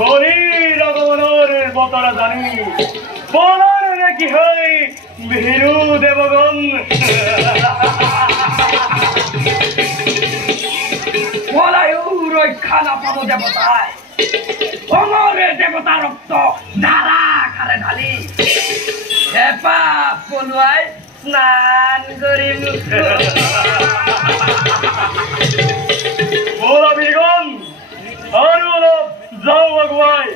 বলির আগমনের বতরা জানি বলার নাকি হই ভীরু দেবগণ বলায়ুর ওই খানা পাবো দেবতায় অমরে দেবতা রক্ত ধারা খারে ঢালি হেপা পলুয়াই স্নান করি বলা বীরগণ আর অলপ যাও ভগবাই